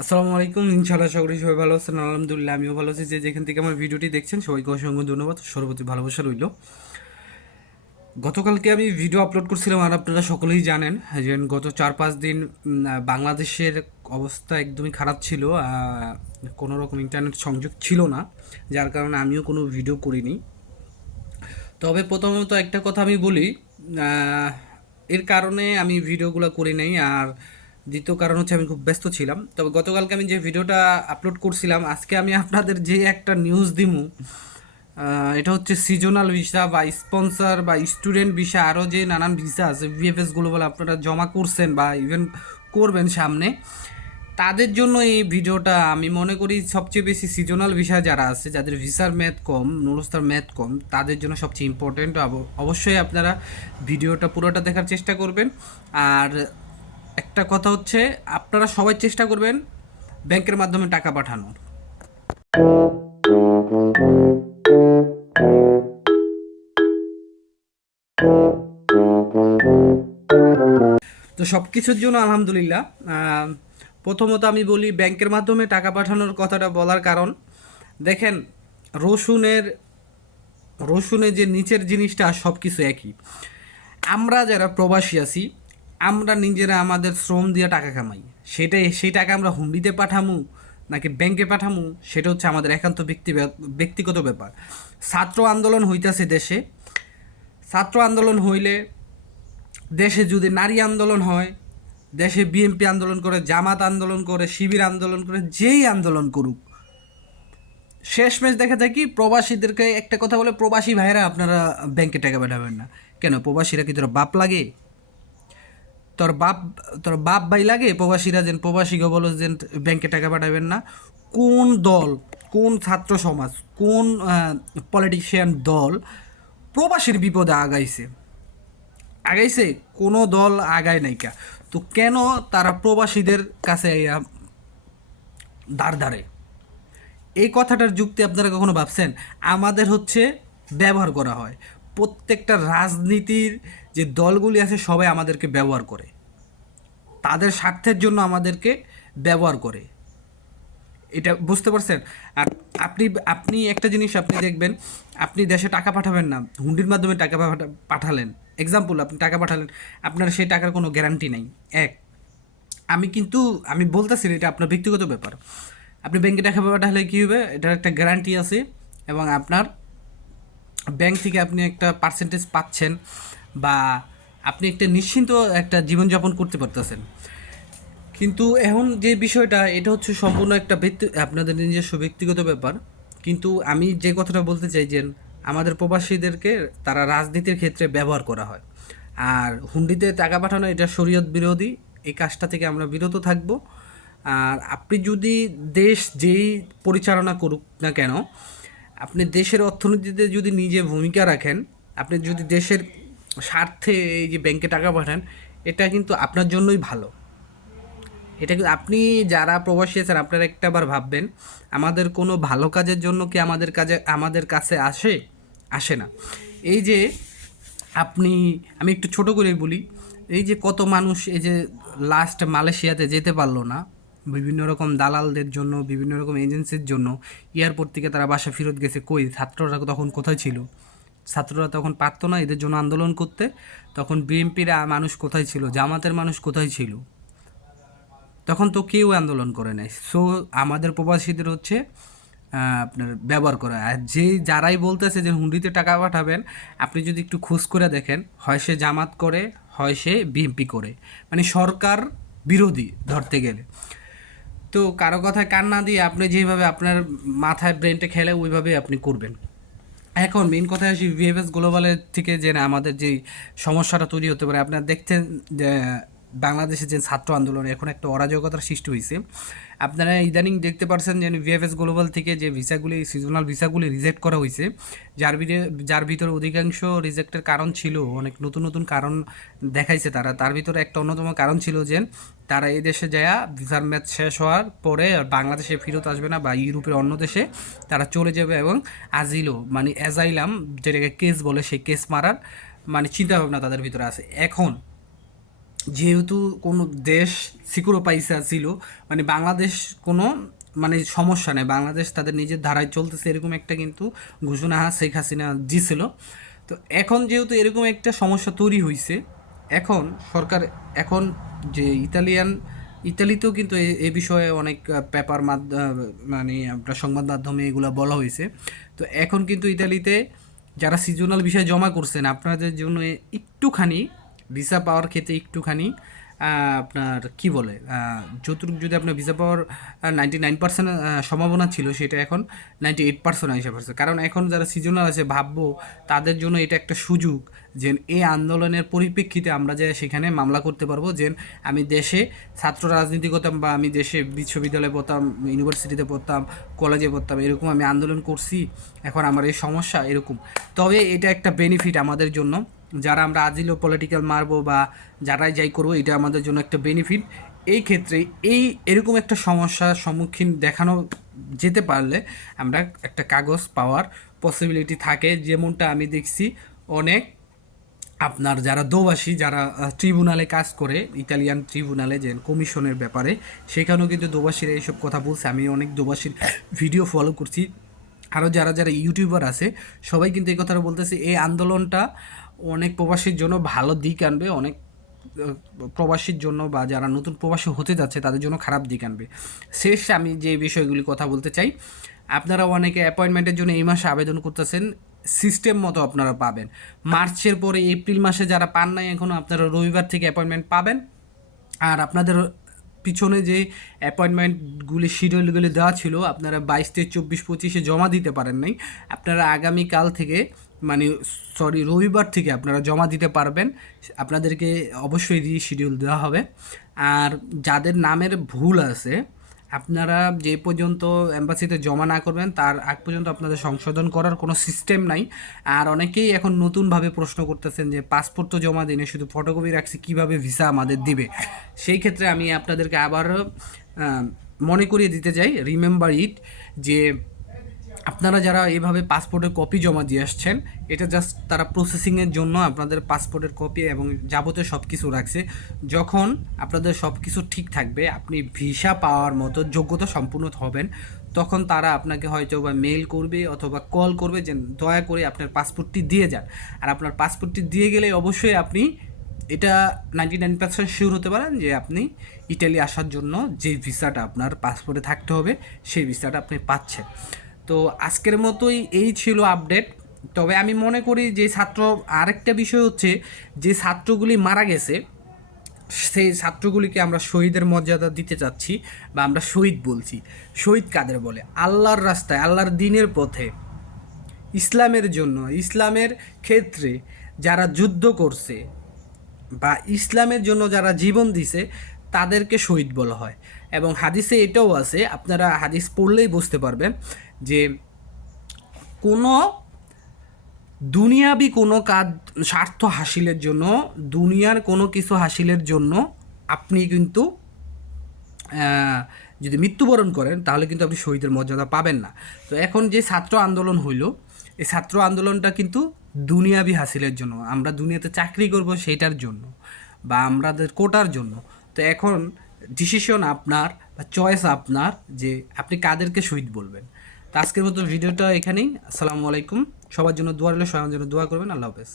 আসসালামু আলাইকুম, ইনশাআল্লাহ সকলে সবাই ভালো আছেন, আলহামদুলিল্লাহ আমিও ভালো আছি। যে যেখান থেকে আমার ভিডিওটি দেখছেন, সবাইকে অসংখ্য ধন্যবাদ সর্বপ্রতি ভালোবাসা রইল। গতকালকে আমি ভিডিও আপলোড করছিলাম, আর আপনারা সকলেই জানেন যে গত চার পাঁচ দিন বাংলাদেশের অবস্থা একদমই খারাপ ছিল কোনো রকম ইন্টারনেট সংযোগ ছিল না, যার কারণে আমিও কোনো ভিডিও করিনি। তবে প্রথমত একটা কথা আমি বলি এর কারণে আমি ভিডিওগুলো করি নাই, আর দ্বিতীয় কারণ হচ্ছে আমি খুব ব্যস্ত ছিলাম। তবে গতকালকে আমি যে ভিডিওটা আপলোড করছিলাম, আজকে আমি আপনাদের যে একটা নিউজ দিমু এটা হচ্ছে সিজনাল ভিসা বা স্পন্সর বা স্টুডেন্ট ভিসা আরও যে নানান ভিসা আছে ভিএফএস গ্লোবাল আপনারা জমা করছেন বা ইভেন করবেন সামনে, তাদের জন্য এই ভিডিওটা আমি মনে করি সবচেয়ে বেশি সিজনাল ভিসা যারা আছে, যাদের ভিসার ম্যাথ কম, নুরস্তার ম্যাথ কম, তাদের জন্য সবচেয়ে ইম্পর্টেন্ট অবশ্যই আপনারা ভিডিওটা পুরোটা দেখার চেষ্টা করবেন। আর একটা কথা হচ্ছে, আপনারা সবাই চেষ্টা করবেন ব্যাংকের মাধ্যমে টাকা পাঠানোর। তো সব কিছুর জন্য আলহামদুলিল্লাহ প্রথমত আমি বলি ব্যাংকের মাধ্যমে টাকা পাঠানোর কথাটা বলার কারণ, দেখেন রসুনের রসুনের যে নিচের জিনিসটা সব কিছু একই। আমরা যারা প্রবাসী আছি আমরা নিজেরা আমাদের শ্রম দিয়ে টাকা কামাই। সেটাই, সেই টাকা আমরা হুন্ডিতে পাঠামু, নাকি ব্যাংকে পাঠামু, সেটা হচ্ছে আমাদের একান্ত ব্যক্তি, ব্যক্তিগত ব্যাপার। ছাত্র আন্দোলন হইতাছে দেশে। ছাত্র আন্দোলন হইলে দেশে যদি নারী আন্দোলন হয়, দেশে বিএনপি আন্দোলন করে, জামাত আন্দোলন করে, শিবির আন্দোলন করে, যেই আন্দোলন করুক, শেষমেশ দেখা যায় কি, প্রবাসীদেরকে একটা কথা বলে, প্রবাসী ভাইরা আপনারা ব্যাংকে টাকা পাঠাবেন না। কেন? প্রবাসীরা কি তোর বাপ লাগে? তোর বাপ তোর বাপ ভাই লাগে, প্রবাসীরা যেন, প্রবাসীকে বলো যেন ব্যাংকে টাকা পাঠাবেন না। কোন দল, কোন ছাত্র সমাজ, কোন পলিটিশিয়ান দল প্রবাসীর বিপদে আগাইছে? আগাইছে? কোনো দল আগায় নাইকা তো কেন তারা প্রবাসীদের কাছে দাঁড় দাঁড়ে এই কথাটার যুক্তি আপনারা কখনো ভাবছেন? আমাদের হচ্ছে ব্যবহার করা হয়। প্রত্যেকটা রাজনীতির যে দলগুলি আছে সবাই আমাদেরকে ব্যবহার করে। তাদের স্বার্থের জন্য আমাদেরকে ব্যবহার করে। এটা বুঝতে পারছেন? আর আপনি আপনি একটা জিনিস আপনি দেখবেন, আপনি দেশে টাকা পাঠাবেন না, হুন্ডির মাধ্যমে টাকা পাঠা- পাঠালেন। এক্সাম্পল আপনি টাকা পাঠালেন, আপনার সেই টাকার কোনো গ্যারান্টি নেই। এক, আমি কিন্তু, আমি বলতেছি এটা আপনার ব্যক্তিগত ব্যাপার। আপনি ব্যাংকে টাকা পাঠালে কী হবে? এটার একটা গ্যারান্টি আছে এবং আপনার ব্যাংক থেকে আপনি একটা পার্সেন্টেজ পাচ্ছেন বা আপনি একটা নিশ্চিন্ত একটা জীবনযাপন করতে পারতেছেন। কিন্তু এখন যে বিষয়টা, এটা হচ্ছে সম্পূর্ণ একটা ব্যক্তি, আপনাদের নিজস্ব ব্যক্তিগত ব্যাপার। কিন্তু আমি যে কথাটা বলতে চাই যে, আমাদের প্রবাসীদেরকে তারা রাজনীতির ক্ষেত্রে ব্যবহার করা হয়। আর হুন্ডিতে টাকা পাঠানো, এটা শরীয়ত বিরোধী। এই কাজটা থেকে আমরা বিরত থাকব। আর আপনি যদি দেশ যেই পরিচালনা করুক না কেন আপনি দেশের অর্থনীতিতে যদি নিজে ভূমিকা রাখেন, আপনি যদি দেশের স্বার্থে এই যে ব্যাংকে টাকা পাঠান, এটা কিন্তু আপনার জন্যই ভালো। এটা কিন্তু আপনি যারা প্রবাসী আছেন, আপনারা একটা বার ভাববেন, আমাদের কোনো ভালো কাজের জন্য কি আমাদের কাজে, আমাদের কাছে আসে? আসে না। এই যে আপনি, আমি একটু ছোট করে বলি, এই যে কত মানুষ এই যে লাস্ট মালয়েশিয়াতে যেতে পারল না বিভিন্ন রকম দালালদের জন্য, বিভিন্ন রকম এজেন্সির জন্য এয়ারপোর্ট থেকে তারা বাসা ফেরত গেছে। কই? ছাত্ররা তখন কোথায় ছিল? ছাত্ররা তখন পারতো না এদের জন্য আন্দোলন করতে। তখন বিএনপির মানুষ কোথায় ছিল? জামাতের মানুষ কোথায় ছিল? তখন তো কেউ আন্দোলন করে নাই। সো আমাদের প্রবাসীদের হচ্ছে আপনার ব্যবহার করা আর যে, যারাই বলতেছে যে হুন্ডিতে টাকা পাঠাবেন, আপনি যদি একটু খোঁজ করে দেখেন, হয় সে জামাত করে, হয় সে বিএনপি করে। মানে সরকার বিরোধী ধরতে গেলে। তো কারও কথায় কান না দিয়ে আপনি যেভাবে আপনার মাথায় ব্রেনটা খেলে ওইভাবে আপনি করবেন। এখন মেন কথায় আসি ভিএফএস গ্লোবালের থেকে যে আমাদের যে সমস্যাটা তৈরি হতে পারে, আপনারা দেখছেন যে, বাংলাদেশে যে ছাত্র আন্দোলন, এখন একটা অরাজকতার সৃষ্টি হয়েছে আপনারা ইদানিং দেখতে পারছেন যে ভিএফএস গ্লোবাল থেকে যে ভিসাগুলি সিজনাল ভিসাগুলি রিজেক্ট করা হয়েছে, যার যার ভিতরে অধিকাংশ রিজেক্টের কারণ ছিল, অনেক নতুন নতুন কারণ দেখাইছে তারা। তার ভিতরে একটা অন্যতম কারণ ছিল যে, তারা এই দেশে যায় ভিসার ম্যাচ শেষ হওয়ার পরে বাংলাদেশে ফেরত আসবে না বা ইউরোপের অন্য দেশে, তারা চলে যাবে এবং আজিলো মানে অ্যাজাইলাম যেটাকে কেস বলে, সেই কেস মারার মানে চিন্তাভাবনা তাদের ভিতরে আছে। এখন যেহেতু কোনো দেশ সিকিউরো পাইসা ছিল মানে বাংলাদেশ কোনো মানে সমস্যা নেই। বাংলাদেশ তাদের নিজের ধারায় চলতেছে এরকম একটা কিন্তু ঘোষণা শেখ হাসিনা দিছিল। তো এখন যেহেতু এরকম একটা সমস্যা তৈরি হয়েছে এখন সরকার, এখন যে ইতালিয়ান, ইতালিতেও কিন্তু এ- এ বিষয়ে অনেক পেপার মানে আপনার সংবাদ মাধ্যমে এগুলো বলা হয়েছে তো এখন কিন্তু ইতালিতে যারা সিজনাল বিষয় জমা করছেন, আপনাদের জন্য একটুখানি ভিসা পাওয়ার ক্ষেত্রে একটুখানি আপনার কি বলে যতটুকু যদি আপনার ভিসা পাওয়ার নাইনটি নাইন পার্সেন্ট সম্ভাবনা ছিল সেটা এখন নাইনটি এইট পার্সেন্ট হিসাব করছে কারণ এখন যারা সিজনাল আছে, ভাববো তাদের জন্য এটা একটা সুযোগ যে এই আন্দোলনের পরিপ্রেক্ষিতে আমরা যে সেখানে মামলা করতে পারব, যে আমি দেশে ছাত্র রাজনীতি করতাম বা আমি দেশে বিশ্ববিদ্যালয়ে পড়তাম ইউনিভার্সিটিতে পড়তাম কলেজে পড়তাম, এরকম আমি আন্দোলন করছি, এখন আমার এই সমস্যা এরকম। তবে এটা একটা বেনিফিট আমাদের জন্য। যারা আমরা আজিলো পলিটিক্যাল মারবো বা যারাই যাই করব, এটা আমাদের জন্য একটা বেনিফিট এই ক্ষেত্রে এই এরকম একটা সমস্যার সম্মুখীন দেখানো যেতে পারলে আমরা একটা কাগজ পাওয়ার পসিবিলিটি থাকে। যেমনটা আমি দেখছি অনেক আপনার যারা দোবাসী, যারা ট্রিব্যুনালে কাজ করে ইতালিয়ান ট্রিব্যুনালে যে কমিশনের ব্যাপারে, সেখানেও কিন্তু দোবাসীরা এইসব কথা বলছে। আমি অনেক দোবাসীর ভিডিও ফলো করছি। আরও যারা যারা ইউটিউবার আছে, সবাই কিন্তু এই কথাটা বলতেছে, এই আন্দোলনটা অনেক প্রবাসীর জন্য ভালো দিক আনবে, অনেক প্রবাসীর জন্য বা যারা নতুন প্রবাসী হতে যাচ্ছে তাদের জন্য খারাপ দিক আনবে। শেষ আমি যে বিষয়গুলি কথা বলতে চাই, আপনারা অনেকে অ্যাপয়েন্টমেন্টের জন্য এই মাসে আবেদন করতেছেন সিস্টেম মতো আপনারা পাবেন। মার্চের পরে এপ্রিল মাসে যারা পান নাই এখনও আপনারা রবিবার থেকে অ্যাপয়েন্টমেন্ট পাবেন। আর আপনাদের পিছনে যে অ্যাপয়েন্টমেন্টগুলি শিডিউলগুলি দেওয়া ছিল, আপনারা বাইশ থেকে চব্বিশ পঁচিশে জমা দিতে পারেন নাই। আপনারা আগামীকাল থেকে মানে সরি রবিবার থেকে আপনারা জমা দিতে পারবেন। আপনাদেরকে অবশ্যই রিশিডিউল দেওয়া হবে। আর যাদের নামের ভুল আছে আপনারা যে পর্যন্ত এম্বাসিতে জমা না করবেন তার আগ পর্যন্ত আপনাদের সংশোধন করার কোনো সিস্টেম নাই। আর অনেকেই এখন নতুনভাবে প্রশ্ন করতেছেন যে পাসপোর্ট তো জমা দিনে শুধু ফটোকপি রাখছি কীভাবে ভিসা আমাদের দিবে? সেই ক্ষেত্রে আমি আপনাদেরকে আবারও আহ, মনে করিয়ে দিতে চাই রিমেম্বার ইট যে আপনারা যারা এভাবে পাসপোর্টের কপি জমা দিয়ে আসছেন, এটা জাস্ট তারা প্রসেসিংয়ের জন্য আপনাদের পাসপোর্টের কপি এবং যাবতীয় সব কিছু রাখছে। যখন আপনাদের সব কিছু ঠিক থাকবে, আপনি ভিসা পাওয়ার মতো যোগ্যতা সম্পূর্ণ হবেন, তখন তারা আপনাকে হয়তো বা মেল করবে অথবা কল করবে যে, দয়া করে আপনার পাসপোর্টটি দিয়ে যান। আর আপনার পাসপোর্টটি দিয়ে গেলে অবশ্যই আপনি এটা নাইনটি নাইন পার্সেন্ট শিওর হতে পারেন যে, আপনি ইটালি আসার জন্য যে ভিসাটা আপনার পাসপোর্টে থাকতে হবে, সেই ভিসাটা আপনি পাচ্ছেন। তো আজকের মতোই এই ছিল আপডেট তবে আমি মনে করি যে ছাত্র আরেকটা বিষয় হচ্ছে যে ছাত্রগুলি মারা গেছে, সেই ছাত্রগুলিকে আমরা শহীদের মর্যাদা দিতে চাচ্ছি বা আমরা শহীদ বলছি। শহীদ কাদের বলে? আল্লাহর রাস্তায়, আল্লাহর দিনের পথে। ইসলামের জন্য, ইসলামের ক্ষেত্রে যারা যুদ্ধ করছে বা ইসলামের জন্য যারা জীবন দিছে, তাদেরকে শহীদ বলা হয়। এবং হাদিসে এটাও আছে, আপনারা হাদিস পড়লেই বুঝতে পারবেন যে কোনো দুনিয়াবি কোনো কাজ, স্বার্থ হাসিলের জন্য, দুনিয়ার কোনো কিছু হাসিলের জন্য আপনি কিন্তু যদি মৃত্যুবরণ করেন, তাহলে কিন্তু আপনি শহীদের মর্যাদা পাবেন না। তো এখন যে ছাত্র আন্দোলন হইল, এই ছাত্র আন্দোলনটা কিন্তু দুনিয়াবি হাসিলের জন্য। আমরা দুনিয়াতে চাকরি করব সেটার জন্য বা আমাদের কোটার জন্য। তো এখন ডিসিশন আপনার বা চয়েস আপনার যে আপনি কাদেরকে শহীদ বলবেন। আজকের মতো ভিডিওটা এখানেই। আসসালামু আলাইকুম। সবার জন্য দোয়া রইল, সবার জন্য দোয়া করবেন। আল্লাহ হাফেজ।